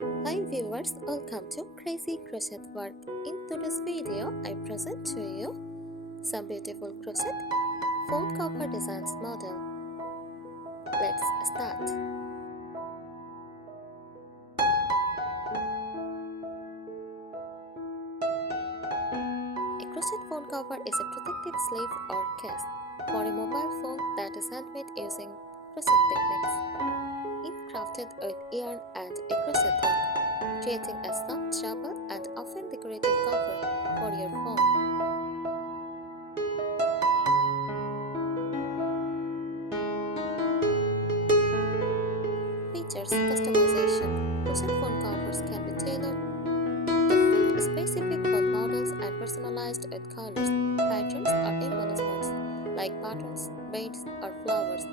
Hi viewers, welcome to Crazy Crochet Work. In today's video, I present to you some beautiful crochet phone cover designs model. Let's start. A crochet phone cover is a protective sleeve or case for a mobile phone that is handmade using crochet techniques. It's crafted with yarn and a crochet hook, creating a soft, travel and often decorative cover for your phone. Features customization. Crochet phone covers can be tailored to fit specific phone models and personalized with colors, patterns, or embellishments like buttons, beads, or flowers.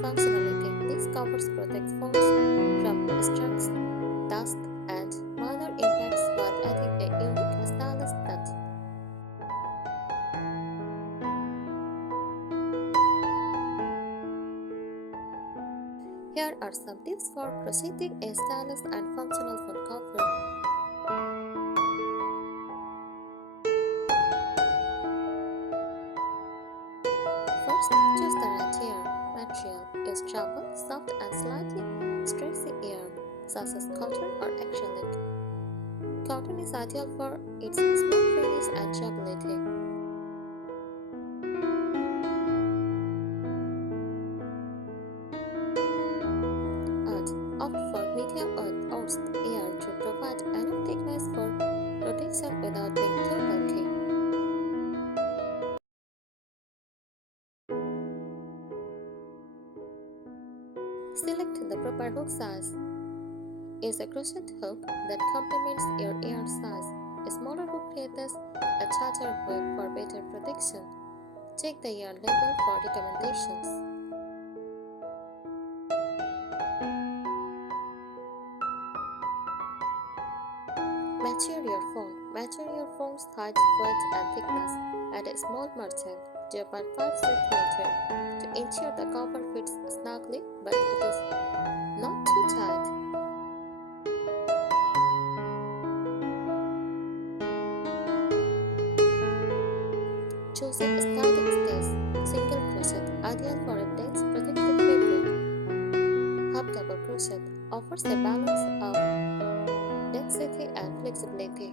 Functionality. These covers protect phones from scratches, dust, and minor impacts while adding a unique stylist touch. Here are some tips for crocheting a stylish and functional phone cover. First, choose the right yarn material. Use travel, soft and slightly stretchy yarn, such as cotton or acrylic. Cotton is ideal for its smooth finish and durability. Opt for medium or oust yarn to provide enough thickness for protection without being too bulky. Select the proper hook size. Use a crochet hook that complements your yarn size. A smaller hook creates a tighter web for better protection. Check the yarn label for recommendations. Measure your phone. Measure your phone's height, weight, and thickness. Add a small margin, 0.5 cm, to ensure the cover fits snugly but it is not too tight. Choosing static stays, single crochet, ideal for a dense protected fabric. Half double crochet offers a balance of density and flexibility.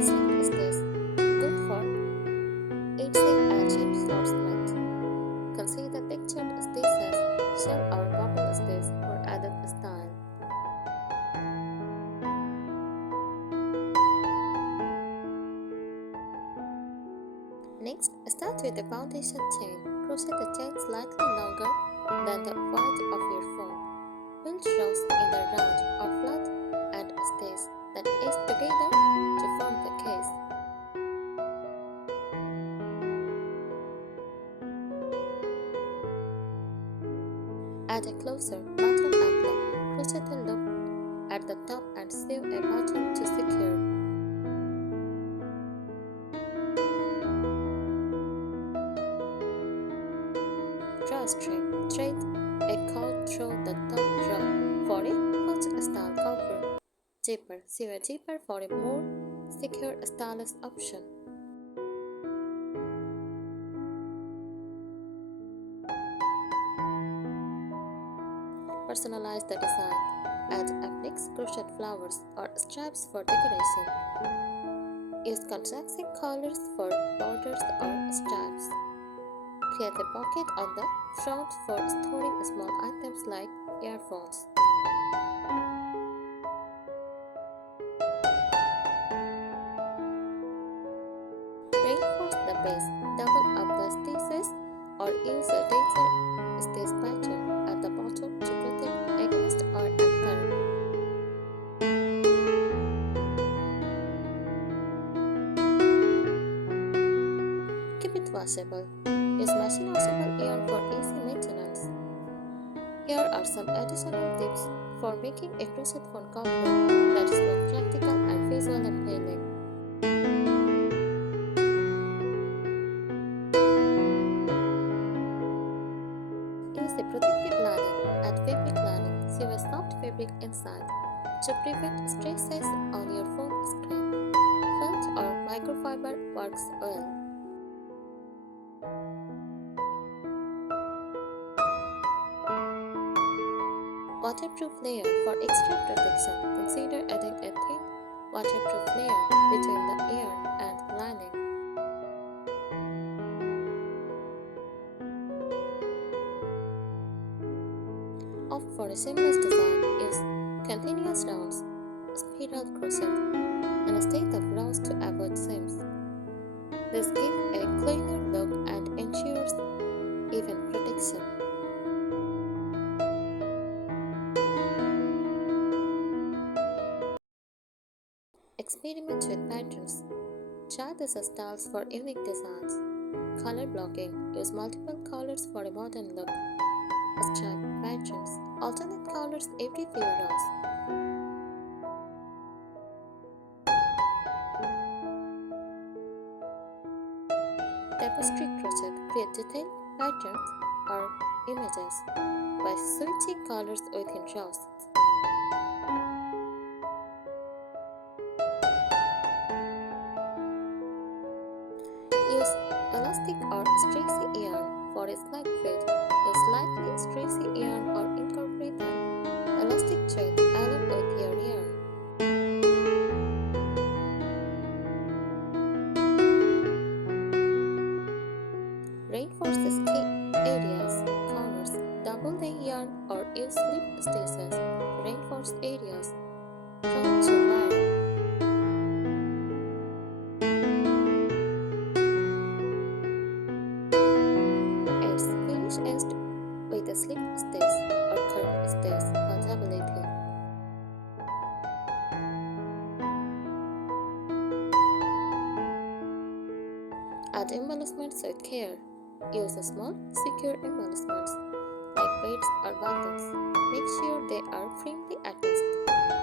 Sling stays, good for easing and reinforcement. Consider textured stitches, shell or bubble stays for added style. Next, start with the foundation chain. Crochet the chain slightly longer than the width of your phone. Build rows either round or flat and stays that edge together to form the case. Add a closer button and loop. Crochet the loop at the top and sew a button to secure. Drawstring. Thread a cord through the top row for a pouch style cover. Zipper. Sew a zipper for a more secure stylish option. Personalize the design. Add affix, crochet flowers or stripes for decoration. Use contrasting colors for borders or stripes. Create a pocket on the front for storing small items like earphones. Reinforce the base. Double up the stitches or use a daisy stitch pattern at the bottom to protect against or anchor. Keep it washable. Use machine washable yarn for easy maintenance. Here are some additional tips for making a crochet phone cover that is both practical and visual appealing. Use a protective lining and fabric lining. Sew a soft fabric inside to prevent stresses on your phone screen. Felt or microfiber works well. Waterproof layer for extra protection. Consider adding a thin waterproof layer between the yarn and lining. Opt for a seamless design. Use continuous rounds, spiral crochet, and a state of rows to avoid seams. This gives a cleaner look and ensures even protection. Experiment with patterns. Try these styles for unique designs. Color blocking. Use multiple colors for a modern look. Stripe patterns. Alternate colors every few rows. Tapestry crochet. Create detailed patterns or images by switching colors within rows. Use elastic or stretchy yarn for a slight fade. Use slightly stretchy yarn or incorporate an elastic thread along with your yarn. Reinforce the key areas, corners, double the yarn or use slip stitches to reinforce areas. Come to wire. Its finish edged with a slip stitch or curved stitch for stability. Add embellishments with care. Use small, secure embellishments like beads or buttons. Make sure they are firmly attached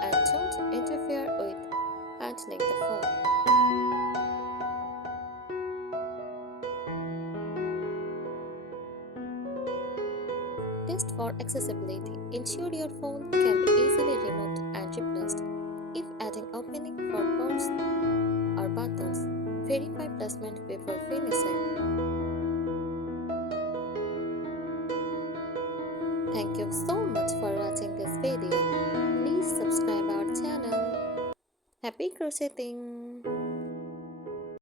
and don't interfere with handling the phone. Test for accessibility. Ensure your phone can be easily removed and replaced. If adding opening for ports or buttons, verify placement before finishing. Thank you so much for watching this video. Please subscribe our channel. Happy crocheting!